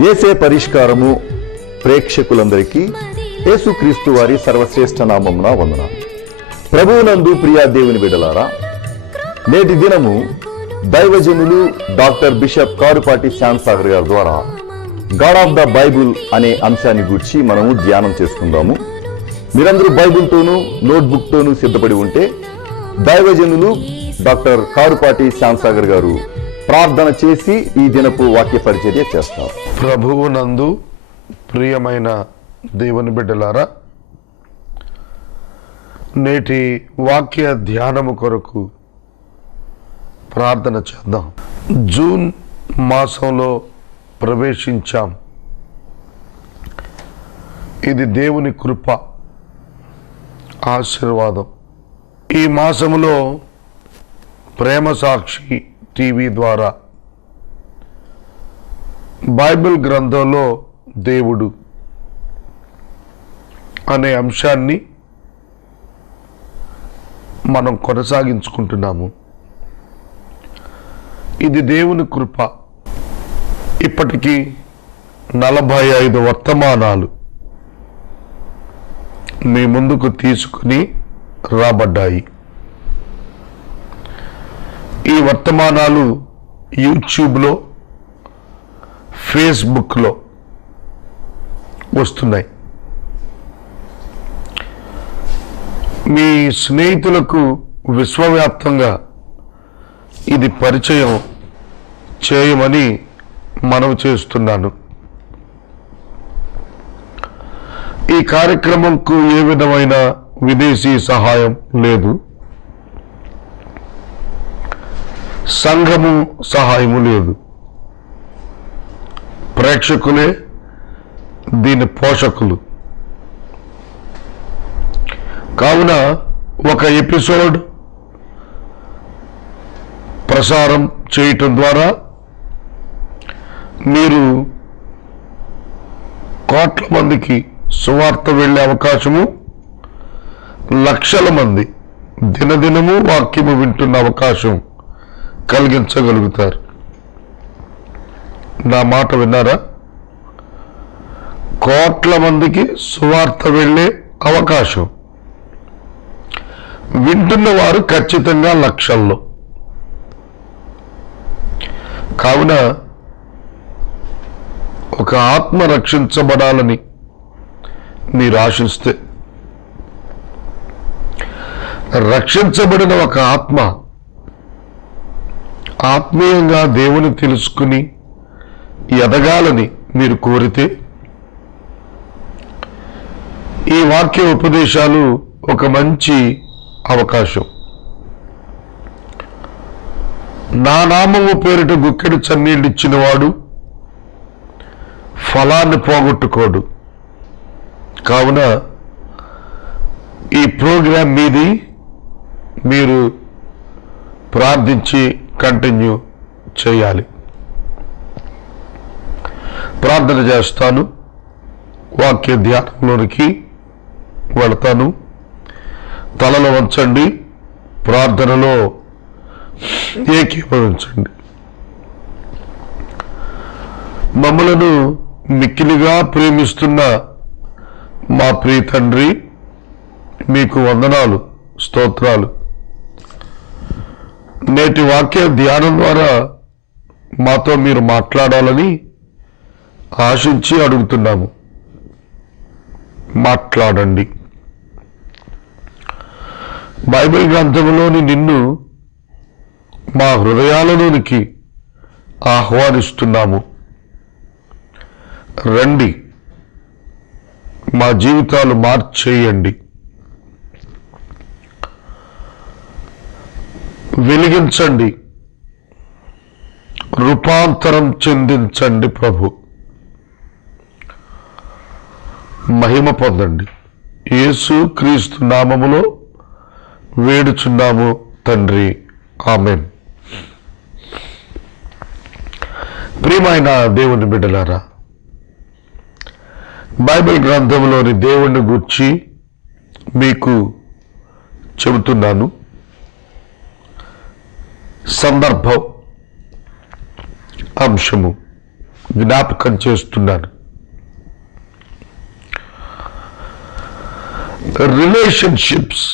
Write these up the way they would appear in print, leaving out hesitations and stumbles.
యేసే పరిష్కారము ప్రేక్షకులందరికీ యేసుక్రీస్తు వారి సర్వశ్రేష్ఠ నామమున వందనాలు. ప్రభువునందు ప్రియా దేవుని బిడ్డలారా, నేటి దినము దైవజనులు డాక్టర్ బిషప్ కారుపాటి శ్యాంసాగర్ గారి ద్వారా గాడ్ ఆఫ్ ద బైబుల్ అనే అంశాన్ని గూర్చి మనము ధ్యానం చేసుకుందాము. మీరందరూ బైబుల్తోనూ నోట్బుక్తోనూ సిద్ధపడి ఉంటే దైవజనులు డాక్టర్ కారుపాటి శ్యాంసాగర్ గారు ప్రార్థన చేసి ఈ దినపు వాక్య పరిచర్య చేస్తారు. ప్రభువునందు ప్రియమైన దేవుని బిడ్డలారా, నేటి వాక్య ధ్యానము కొరకు ప్రార్థన చేద్దాం. జూన్ మాసంలో ప్రవేశించాం. ఇది దేవుని కృప, ఆశీర్వాదం. ఈ మాసములో ప్రేమ సాక్షి టీవీ ద్వారా బైబిల్ గ్రంథంలో దేవుడు అనే అంశాన్ని మనం కొనసాగించుకుంటున్నాము. ఇది దేవుని కృప. ఇప్పటికీ 45 వర్తమానాలు మీ ముందుకు తీసుకుని రాబడ్డాయి. ఈ వర్తమానాలు యూట్యూబ్లో, ఫేస్బుక్లో వస్తున్నాయి. మీ స్నేహితులకు విశ్వవ్యాప్తంగా ఇది పరిచయం చేయమని మనవి చేస్తున్నాను. ఈ కార్యక్రమంకు ఏ విధమైన విదేశీ సహాయం లేదు, సంఘము సహాయము లేదు. ప్రేక్షకులే దీని పోషకులు. కావున ఒక ఎపిసోడ్ ప్రసారం చేయటం ద్వారా మీరు కోట్ల మందికి సువార్త వెళ్ళే అవకాశము, లక్షల మంది దినదినము వాక్యము వింటున్న అవకాశం కలిగించగలుగుతారు. నా మాట విన్నారా? కోట్ల మందికి సువార్త వెళ్ళే అవకాశం, వింటున్న వారు ఖచ్చితంగా లక్షల్లో. కావున ఒక ఆత్మ రక్షించబడాలని మీరు ఆశిస్తే, రక్షించబడిన ఒక ఆత్మ ఆత్మీయంగా దేవుని తెలుసుకుని ఎదగాలని మీరు కోరితే, ఈ వాక్య ఉపదేశాలు ఒక మంచి అవకాశం. నా నామము పేరిట గుక్కెడు చన్నీళ్ళు ఇచ్చినవాడు ఫలాన్ని పోగొట్టుకోడు. కావున ఈ ప్రోగ్రాం మీది, మీరు ప్రార్థించి కంటిన్యూ చేయాలి. ప్రార్థన చేస్తాను, వాక్య ధ్యానంలోనికి వెళతాను. తలలో వంచండి, ప్రార్థనలో ఏకీభవించండి. మమ్మలను మిక్కిలిగా ప్రేమిస్తున్న మా ప్రియ తండ్రి, మీకు వందనాలు, స్తోత్రాలు. నేటి వాక్య ధ్యానం ద్వారా మాతో మీరు మాట్లాడాలని ఆశించి అడుగుతున్నాము. మాట్లాడండి. బైబిల్ గ్రంథంలోని నిన్ను మా హృదయాలలోనికి ఆహ్వానిస్తున్నాము. రండి, మా జీవితాలు మార్చేయండి. వెలిగించండి, రూపాంతరం చెందించండి. ప్రభు, మహిమ పొందండి. యేసు క్రీస్తు నామములో వేడుచున్నాము తండ్రి, ఆమేన్. ప్రియమైన దేవుని బిడ్డలారా, బైబిల్ గ్రంథంలోని దేవుణ్ణి గూర్చి మీకు చెబుతున్నాను. సందర్భం, అంశము. జ్ఞాపకం చేస్తున్నాను. Relationships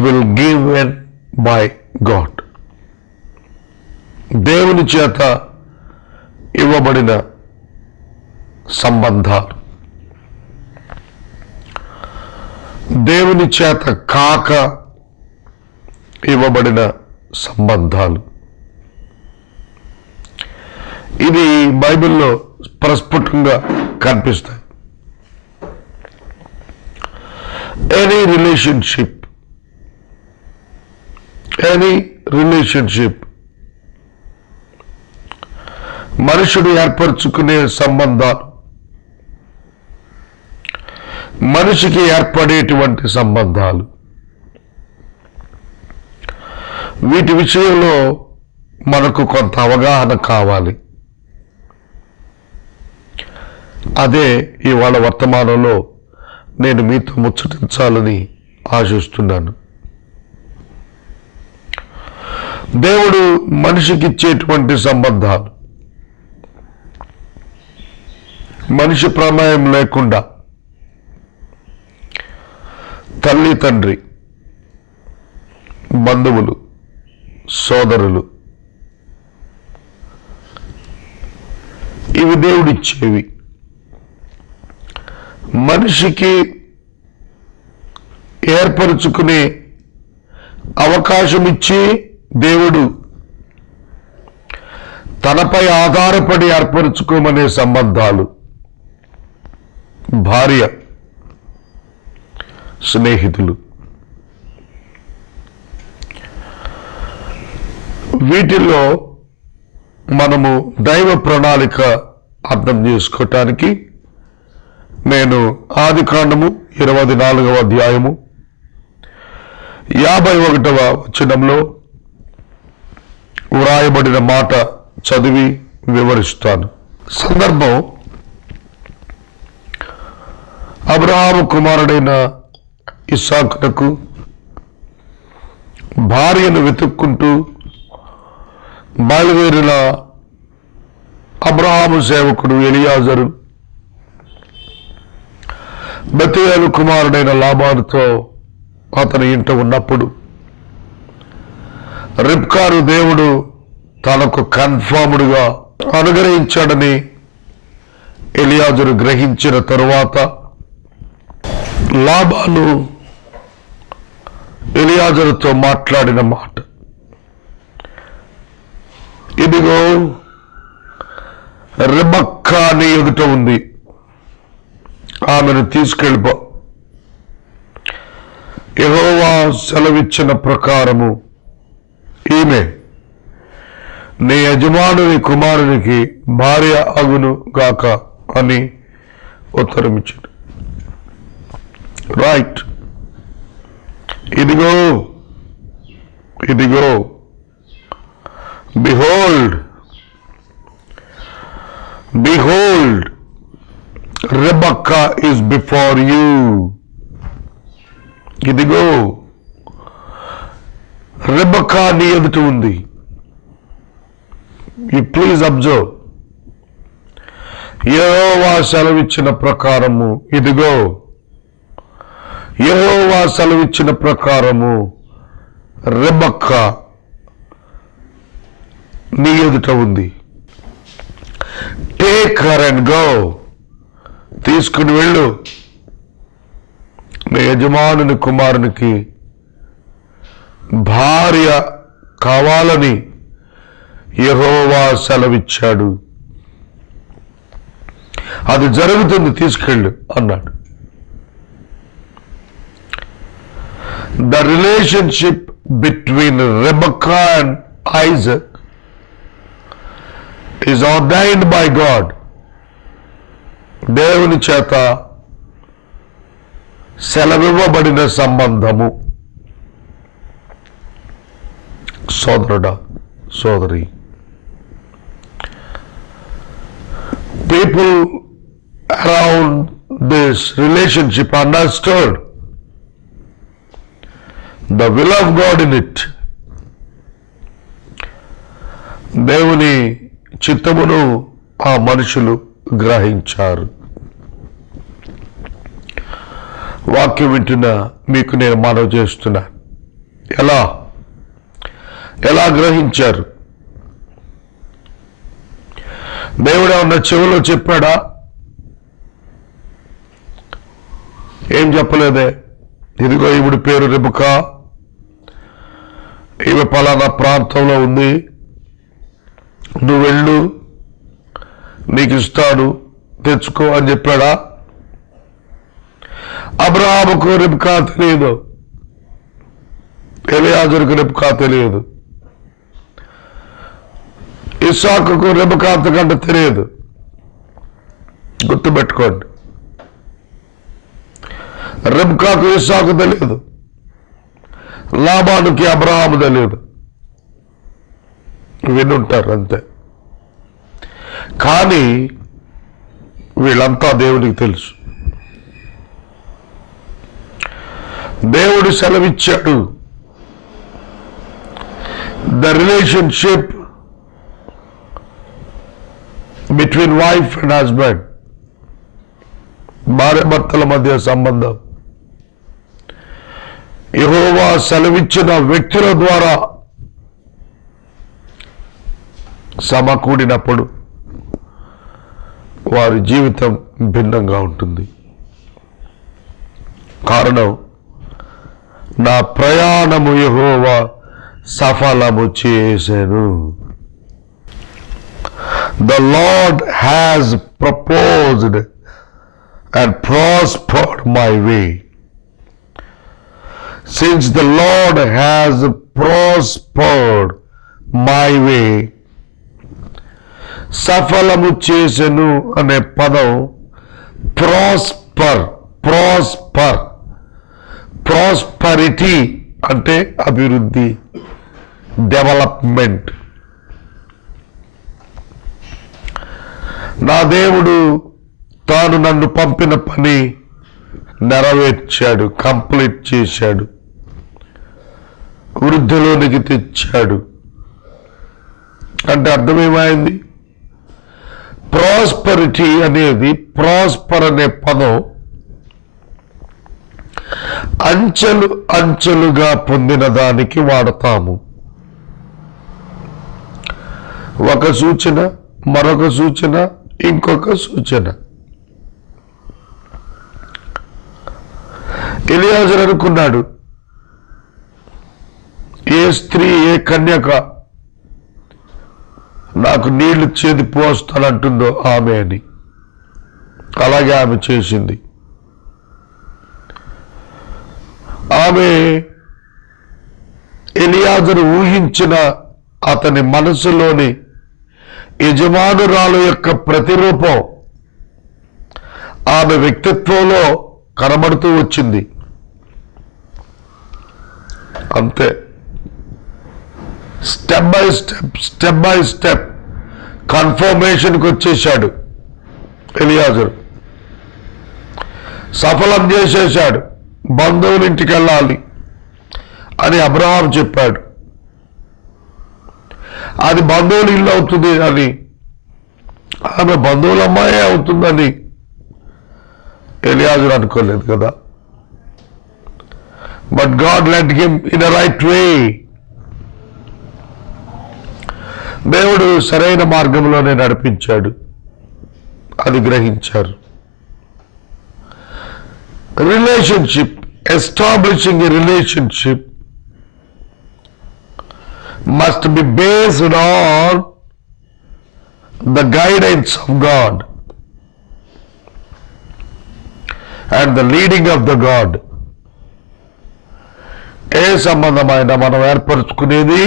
will given by God. దేవుని చేత ఇవ్వబడిన సంబంధాలు, దేవుని చేత కాక ఇవ్వబడిన సంబంధాలు. ఇది బైబిల్లో ప్రస్ఫుటంగా కనిపిస్తాయి. ఎనీ రిలేషన్షిప్ మనుషుడు ఏర్పరచుకునే సంబంధాలు, మనిషికి ఏర్పడేటువంటి సంబంధాలు, వీటి విషయంలో మనకు కొంత అవగాహన కావాలి. అదే ఇవాళ వర్తమానంలో నేను మీతో ముచ్చటించాలని ఆశిస్తున్నాను. దేవుడు మనిషికి ఇచ్చేటువంటి సంబంధాలు, మనిషి ప్రమేయం లేకుండా తల్లి, తండ్రి, బంధువులు, సోదరులు, ఇవి దేవుడిచ్చేవి. మనిషికి ఏర్పరచుకునే అవకాశం ఇచ్చి దేవుడు తనపై ఆధారపడి ఏర్పరచుకోమనే సంబంధాలు, భార్య, స్నేహితులు, వీటిల్లో మనము దైవ ప్రణాళిక అర్థం చేసుకోవటానికి నేను ఆదికాండము 24వ అధ్యాయము 51వ వచనంలో వ్రాయబడిన మాట చదివి వివరిస్తాను. సందర్భం, అబ్రహాము కుమారుడైన ఇస్సాకునకు భార్యను వెతుక్కుంటూ బయలుదేరిన అబ్రహాము సేవకుడు ఎలియాజరు బెతూయేలు కుమారుడైన లాబానుతో అతని ఇంట ఉన్నప్పుడు రిబ్కాను దేవుడు తనకు కన్ఫర్మ్డ్గా అనుగ్రహించాడని ఎలియాజరు గ్రహించిన తరువాత లాబాను ఎలియాజరుతో మాట్లాడిన మాట, ఇదిగో రెబెక్కా నీ ఎదుట ఉంది, ఆమెను తీసుకెళ్ళిపో. యెహోవా సెలవిచ్చిన ప్రకారము ఈమె నీ యజమానుని కుమారునికి భార్య అగును గాక అని ఉత్తరమిచ్చాడు. రైట్. ఇదిగో behold Rebekah is before you. ఇదిగో రెబెక్కా నీ ఎదుట ఉంది. You please observe. యెహోవా సెలవిచ్చిన ప్రకారము, ఇదిగో యెహోవా సెలవిచ్చిన ప్రకారము రెబెక్కా నీ ఎదుట ఉంది. Take her and go. తీసుకుని వెళ్ళు, నీ యజమానుని కుమారునికి భార్య కావాలని యెహోవా సెలవిచ్చాడు, అది జరుగుతుంది, తీసుకెళ్ళు అన్నాడు. The relationship between Rebekah and Isaac is ordained by God. దేవుని చేత సెలవివ్వబడిన సంబంధము. సోదరుడా, సోదరి, people around this relationship understood the will of God in it. దేవుని చిత్తమును ఆ మనుషులు గ్రహించారు. వాక్యం వింటున్న మీకు నేను మనవి చేస్తున్నా, ఎలా గ్రహించారు? దేవుడు ఏమన్నా చెవిలో చెప్పాడా? ఏం చెప్పలేదే. ఇదిగో ఈవిడి పేరు రెబెకా, ఈమె పలానా ప్రాంతంలో ఉంది, నువ్వు వెళ్ళు, నీకు ఇస్తాడు, తెచ్చుకో అని చెప్పాడా? అబ్రహాముకు రెబెకా తెలియదు, ఎలియాజరుకు రెబెకా తెలియదు, ఇస్సాకుకు రెబెకా అంతకంటే తెలియదు. గుర్తుపెట్టుకోండి, రెబెకాకు ఇస్సాకు తెలియదు, లాబానుకి అబ్రహాము తెలియదు. వినుంటారు అంతే. కానీ వీళ్ళంతా దేవుడికి తెలుసు. దేవుడు సెలవిచ్చాడు. The relationship between wife and husband, భార్య భర్తల మధ్య సంబంధం యెహోవా సెలవిచ్చిన వ్యక్తుల ద్వారా సమకూడినప్పుడు వారి జీవితం భిన్నంగా ఉంటుంది. కారణం, నా ప్రయాణము యెహోవా సఫలము చేసెను. The Lord has proposed and prospered my way. Since the Lord has prospered my way, సఫలము చేసెను అనే పదం ప్రాస్పరిటీ అంటే అభివృద్ధి, డెవలప్మెంట్. నా దేవుడు తాను నన్ను పంపిన పని నెరవేర్చాడు, కంప్లీట్ చేశాడు, వృద్ధిలోనికి తెచ్చాడు. అంటే అర్థమేమైంది? ప్రాస్పరిటీ అనేది, ప్రాస్పర్ అనే పదం అంచెలు అంచెలుగా పొందిన దానికి వాడతాము. ఒక సూచన, మరొక సూచన, ఇంకొక సూచన. ఎలియాజరు అనుకున్నాడు, ఏ స్త్రీ, ఏ కన్యక నాకు నీళ్లు చేది పోస్తానంటుందో ఆమె అని. అలాగే ఆమె చేసింది. ఆమె ఎలియాజరు ఊహించిన అతని మనసులోని యజమానురాలు యొక్క ప్రతిరూపం ఆమె వ్యక్తిత్వంలో కనబడుతూ వచ్చింది. అంతే. స్టెప్ బై స్టెప్ కన్ఫర్మేషన్కి వచ్చేసాడు ఎలియాజరు. సఫలం చేసేశాడు. బంధువుల ఇంటికి వెళ్ళాలి అని అబ్రహాం చెప్పాడు. అది బంధువుల ఇల్లు అవుతుంది అని, ఆమె బంధువుల అమ్మాయే అవుతుందని ఎలియాజరు అనుకోలేదు కదా. But God led him in a right way. దేవుడు సరైన మార్గంలోనే నడిపించాడు. అది గ్రహించారు. Relationship, establishing a relationship must be based on the guidance of God and the leading of the God. ఏ సంబంధమైన మనం ఏర్పరచుకునేది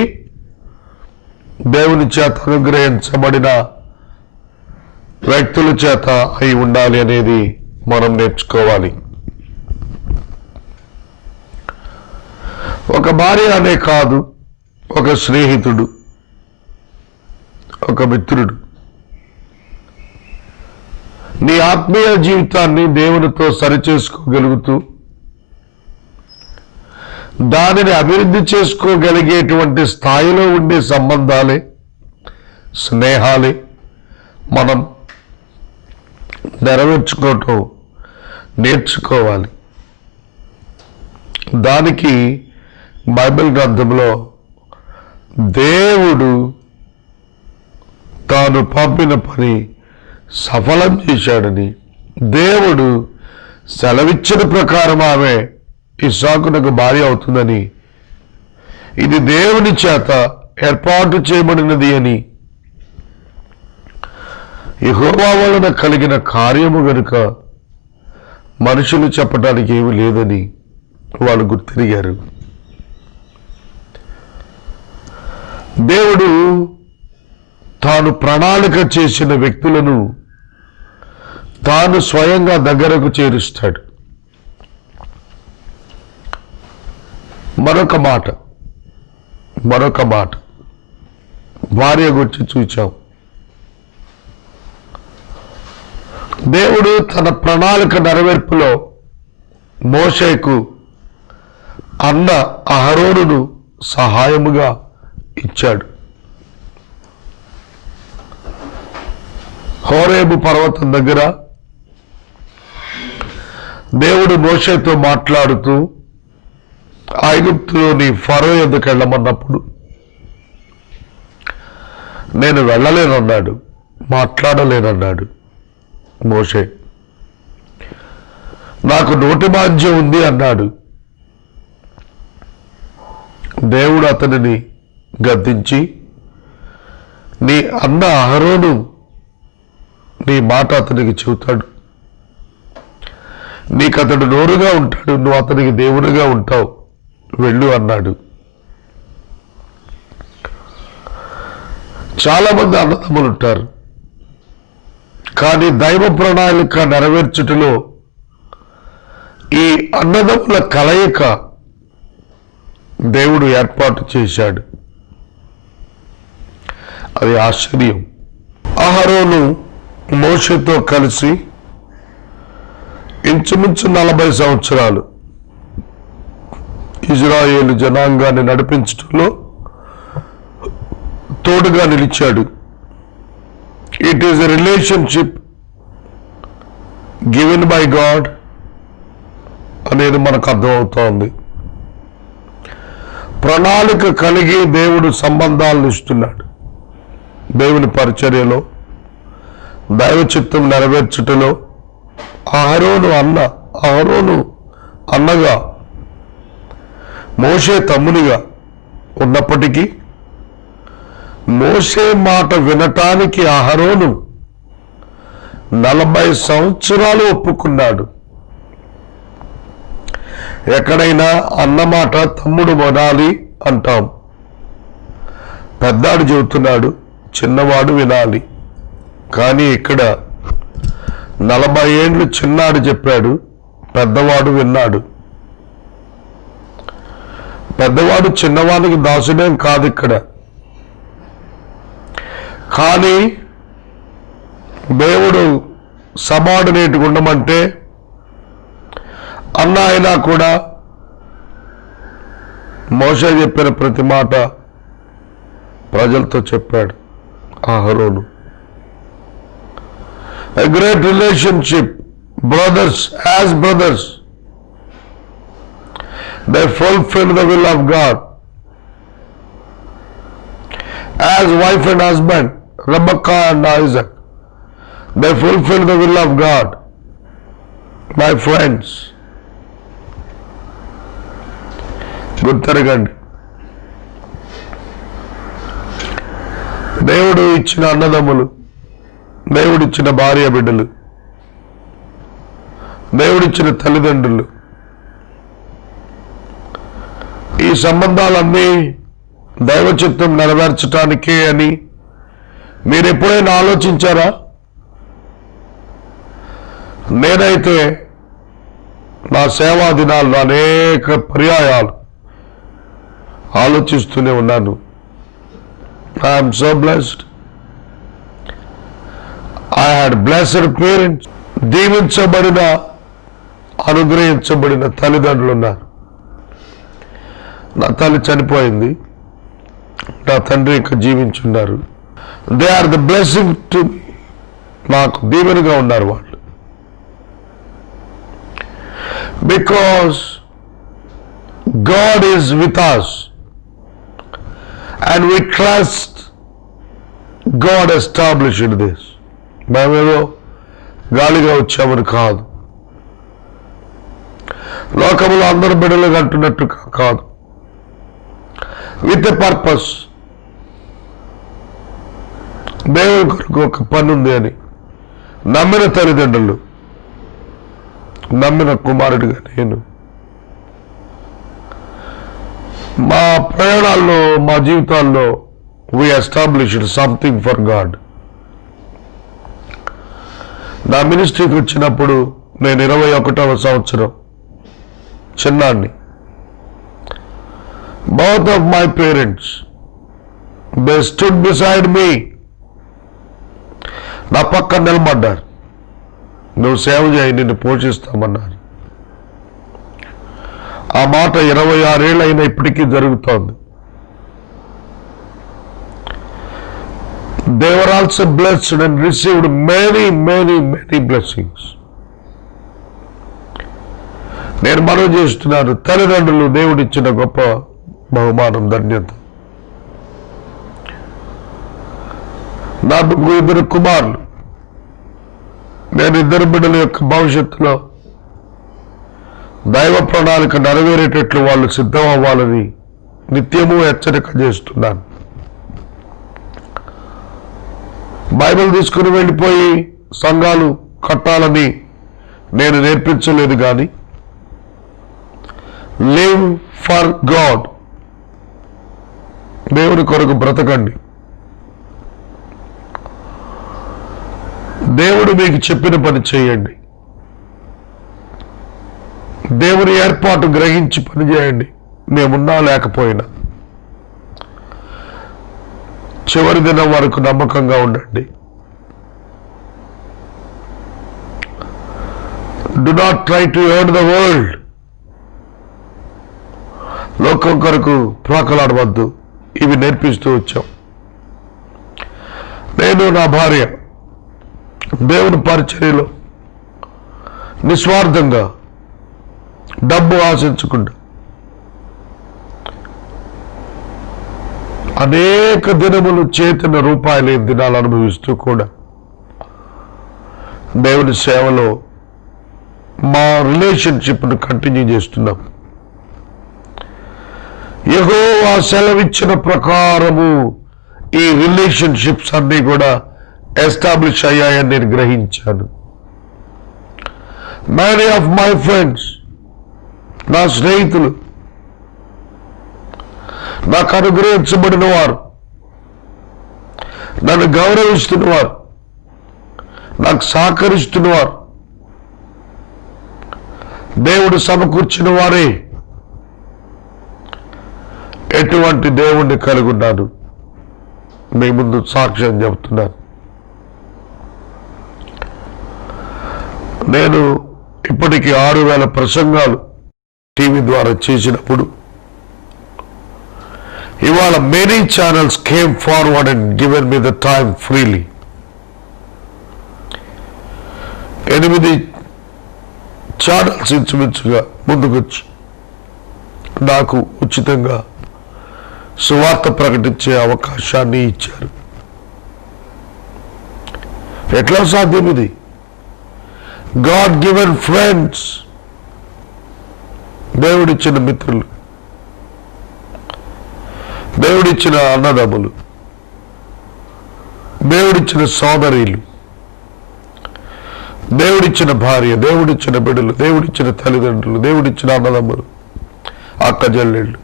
దేవుని చేత అనుగ్రహించబడిన వ్యక్తుల చేత అయి ఉండాలి అనేది మనం నేర్చుకోవాలి. ఒక భార్య అనే కాదు, ఒక స్నేహితుడు, ఒక మిత్రుడు నీ ఆత్మీయ జీవితాన్ని దేవునితో సరిచేసుకోగలుగుతూ దానిని అభివృద్ధి చేసుకోగలిగేటువంటి స్థాయిలో ఉండే సంబంధాలే స్నేహాలే మనం నెరవేర్చుకోవటం నేర్చుకోవాలి. దానికి బైబిల్ గ్రంథంలో దేవుడు తాను పంపిన పని సఫలం చేశాడని, దేవుడు సెలవిచ్చిన ప్రకారం ఆమె ఇస్సాకునకు భార్య అవుతుందని, ఇది దేవుని చేత ఏర్పాటు చేయబడినది అని, యెహోవా వలన కలిగిన కార్యము గనుక మనుషులు చెప్పడానికి ఏమీ లేదని వాళ్ళు గుర్తిరిగారు. దేవుడు తాను ప్రణాళిక చేసిన వ్యక్తులను తాను స్వయంగా దగ్గరకు చేరుస్తాడు. మరొక మాట భార్య గురించి చూచాం. దేవుడు తన ప్రణాళిక నెరవేర్పులో మోషేకు అన్న అహరోనును సహాయముగా ఇచ్చాడు. హోరేబు పర్వతం దగ్గర దేవుడు మోషేతో మాట్లాడుతూ ఐగుప్తులోని ఫరో యొద్దకు వెళ్ళమన్నప్పుడు నేను వెళ్ళలేనన్నాడు, మాట్లాడలేనన్నాడు మోషే. నాకు నోటి మాంద్యం ఉంది అన్నాడు. దేవుడు అతనిని గద్దించి, నీ అన్న అహరోను నీ మాట అతనికి చెబుతాడు, నీకు అతడు నోరుగా ఉంటాడు, నువ్వు అతనికి దేవుడుగా ఉంటావు, వెళ్ళు అన్నాడు. చాలా మంది అన్నదమ్ములు ఉంటారు, కానీ దైవ ప్రణాళిక నెరవేర్చుటలో ఈ అన్నదమ్ముల కలయిక దేవుడు ఏర్పాటు చేశాడు. అది ఆశ్చర్యం. అహరోను మోషేతో కలిసి ఇంచుమించు 40 సంవత్సరాలు ఇజ్రాయేలు జనాంగాన్ని నడిపించడంలో తోడుగా నిలిచాడు. It is a relationship given by God అనేది మనకు అర్థమవుతోంది. ప్రణాళిక కలిగి దేవుడు సంబంధాలను ఇస్తున్నాడు. దేవుని పరిచర్యలో, దైవ చిత్తం నెరవేర్చుటలో అహరోను అన్నగా, మోషే తమ్మునిగా ఉన్నప్పటికీ మోషే మాట వినటానికి అహరోను 40 సంవత్సరాలు ఒప్పుకున్నాడు. ఎక్కడైనా అన్నమాట తమ్ముడు వినాలి అంటాం. పెద్దాడు చెబుతున్నాడు, చిన్నవాడు వినాలి. కానీ ఇక్కడ 40 ఏండ్లు చిన్నాడు చెప్పాడు, పెద్దవాడు విన్నాడు. పెద్దవాడు చిన్నవాడికి దాసుడేం కాదు ఇక్కడ. కానీ దేవుడు సబార్డినేట్గా ఉండమంటే అన్న అయినా కూడా మోషే చెప్పిన ప్రతి మాట ప్రజలతో చెప్పాడు అహరోను. A great relationship, brothers as brothers. They fulfill the will of God. As wife and husband, Rebekah and Isaac, they fulfill the will of God. My friends, గుర్తెరగండి, దేవుడు ఇచ్చిన అన్నదమ్ములు, దేవుడిచ్చిన భార్య బిడ్డలు, దేవుడిచ్చిన తల్లిదండ్రులు, ఈ సంబంధాలన్నీ దైవ చిత్తం నెరవేర్చడానికే అని మీరు ఎప్పుడైనా ఆలోచించారా? నేనైతే నా సేవా దినాల్లో అనేక పర్యాయాలు ఆలోచిస్తూనే ఉన్నాను. I'm so blessed. I had blessed parents. దీవించబడిన, అనుగ్రహించబడిన తల్లిదండ్రులు ఉన్నారు. నా తల్లి చనిపోయింది, నా తండ్రి ఇంకా జీవించున్నారు. They are the blessing to me. నాకు దీవెనగా ఉన్నారు వాళ్ళు. Because God is with us and we trust God established this. మేమేదో గాలిగా వచ్చామని కాదు, లోకములో అందరు బిడ్డలు అంటున్నట్టు కాదు, విత్ ఎ పర్పస్. దేవుని కొరకు ఒక పని ఉంది అని నమ్మిన తల్లిదండ్రులు, నమ్మిన కుమారుడిగా నేను మా ప్రయాణాల్లో, మా జీవితాల్లో we established something for God. నా మినిస్ట్రీకి వచ్చినప్పుడు నేను 21వ సంవత్సరం చిన్నాన్ని. Both of my parents, they stood beside me. నా పక్కన నిలబడ్డారు. నువ్వు సేవ చేయి, నిన్ను పోషిస్తామన్నారు. ఆ మాట 26 ఏళ్ళు అయినా ఇప్పటికీ జరుగుతోంది. They were also blessed and received many blessings. నేను మనవి చేస్తున్నాను, తల్లిదండ్రులు దేవుడిచ్చిన గొప్ప బహుమానం, ధన్యత. నాకు 2 కుమారులు. నేను 2 బిడ్డల యొక్క భవిష్యత్తులో దైవ ప్రణాళిక నెరవేరేటట్లు వాళ్ళు సిద్ధం అవ్వాలని నిత్యము హెచ్చరిక చేస్తున్నాను. బైబిల్ తీసుకుని వెళ్ళిపోయి సంఘాలు కట్టాలని నేను నేర్పించలేదు, కానీ లివ్ ఫర్ గాడ్, దేవుని కొరకు బ్రతకండి. దేవుడు మీకు చెప్పిన పని చేయండి. దేవుని ఏర్పాటు గ్రహించి పని చేయండి. మేమున్నా లేకపోయినా చివరి దినం వరకు నమ్మకంగా ఉండండి. Do not try to earn the world. లోకం కొరకు ప్రాకలాడవద్దు. ఇవి నేర్పిస్తూ వచ్చాం. నేను, నా భార్య దేవుని పరిచర్యలో నిస్వార్థంగా, డబ్బు ఆశించకుండా అనేక దినములు చేతిన రూపాయలు దినాలు అనుభవిస్తూ కూడా దేవుని సేవలో మా రిలేషన్షిప్ను కంటిన్యూ చేస్తున్నాం. యెహోవా సెలవిచ్చిన ప్రకారము ఈ రిలేషన్షిప్స్ అన్నీ కూడా ఎస్టాబ్లిష్ అయ్యాయని నేను గ్రహించాను. Many of my friends, నా స్నేహితులు, నాకు అనుగ్రహించబడిన వారు, నన్ను గౌరవిస్తున్నవారు, నాకు సహకరిస్తున్నవారు, దేవుడు సమకూర్చిన వారే. ఎటువంటి దేవుణ్ణి కలిగి ఉన్నాను మీ ముందు సాక్ష్యం చెబుతున్నాను. నేను ఇప్పటికీ 6000 ప్రసంగాలు టీవీ ద్వారా చేసినప్పుడు ఇవాళ many channels came forward and given me the time freely. 8 channels ఇంచుమించుగా ముందుకొచ్చి నాకు ఉచితంగా సువార్త ప్రకటించే అవకాశాన్ని ఇచ్చారు. ఎట్లా సాధ్యం ఇది? గాడ్ గివెన్ ఫ్రెండ్స్, దేవుడిచ్చిన మిత్రులు, దేవుడిచ్చిన అన్నదమ్ములు, దేవుడిచ్చిన సోదరీలు, దేవుడిచ్చిన భార్య, దేవుడిచ్చిన బిడ్డలు, దేవుడిచ్చిన తల్లిదండ్రులు, దేవుడిచ్చిన అన్నదమ్ములు, అక్క చెల్లెళ్ళు.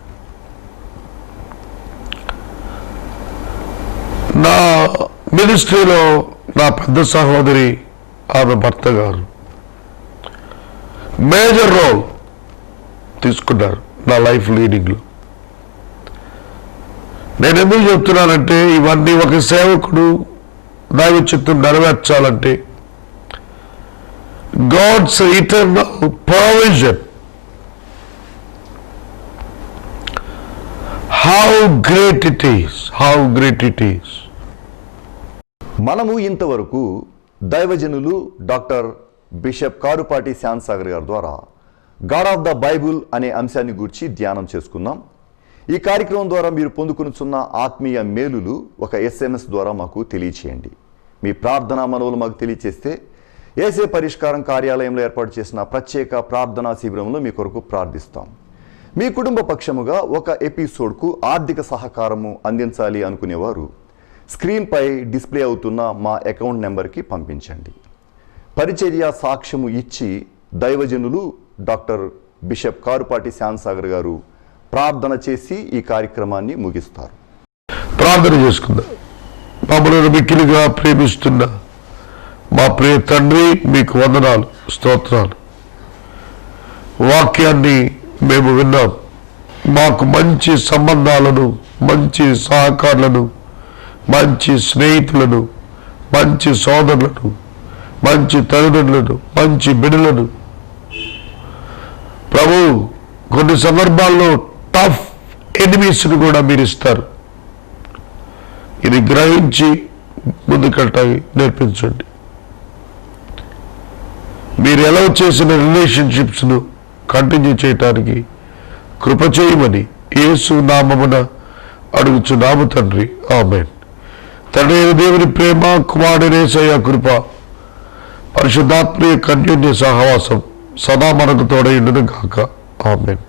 నా మినిస్ట్రీలో నా పెద్ద సహోదరి, ఆమె భర్త గారు మేజర్ రోల్ తీసుకున్నారు నా లైఫ్ లీడింగ్లో. నేను ఎందుకు చెప్తున్నానంటే, ఇవన్నీ ఒక సేవకుడు దైవ చిత్తం నెరవేర్చాలంటే God's eternal provision, how great it is, how great it is. మనము ఇంతవరకు దైవజనులు డాక్టర్ బిషప్ కారుపాటి శ్యామ్సాగర్ గారి ద్వారా గాడ్ ఆఫ్ ద బైబుల్ అనే అంశాన్ని గురించి ధ్యానం చేసుకున్నాం. ఈ కార్యక్రమం ద్వారా మీరు పొందుకునుచున్న ఆత్మీయ మేలులు ఒక SMS ద్వారా మాకు తెలియచేయండి. మీ ప్రార్థనా మనవులు మాకు తెలియచేస్తే ఏసే పరిష్కారం కార్యాలయంలో ఏర్పాటు చేసిన ప్రత్యేక ప్రార్థనా శిబిరంలో మీ కొరకు ప్రార్థిస్తాం. మీ కుటుంబ పక్షముగా ఒక ఎపిసోడ్కు ఆర్థిక సహకారము అందించాలి అనుకునేవారు స్క్రీన్పై డిస్ప్లే అవుతున్న మా అకౌంట్ నెంబర్కి పంపించండి. పరిచర్య సాక్ష్యము ఇచ్చి దైవజనులు డాక్టర్ బిషప్ కారుపాటి శ్యామ్సాగర్ గారు ప్రార్థన చేసి ఈ కార్యక్రమాన్ని ముగిస్తారు. ప్రార్థన చేసుకుందాం. మమ్మల్ని మిక్కిలిగా ప్రేమిస్తున్న మా ప్రియ తండ్రి, మీకు వందనాలు, స్తోత్రాలు. వాక్యాన్ని మేము విన్నాం. మాకు మంచి సంబంధాలను, మంచి సహకారులను, మంచి స్నేహితులను, మంచి సోదరులను, మంచి తల్లిదండ్రులను, మంచి బిడ్డలను ప్రభు కొన్ని సందర్భాల్లో టఫ్ ఎనిమీస్ను కూడా మీరు ఇస్తారు. ఇది గ్రహించి ముందుకెళ్ళటానికి నేర్పించండి. మీరు ఎలా చేసిన రిలేషన్షిప్స్ను కంటిన్యూ చేయటానికి కృప చేయమని యేసు నామమున అడుగుచున్నాము తండ్రి, ఆమేన్. తండ్రి దేవుని ప్రేమ, కుమారుని యేసయ్య కృప, పరిశుద్ధాత్మీయ కన్యోన్య సహవాసం సదా మనకు తోడై ఉండును గాక. ఆమేన్.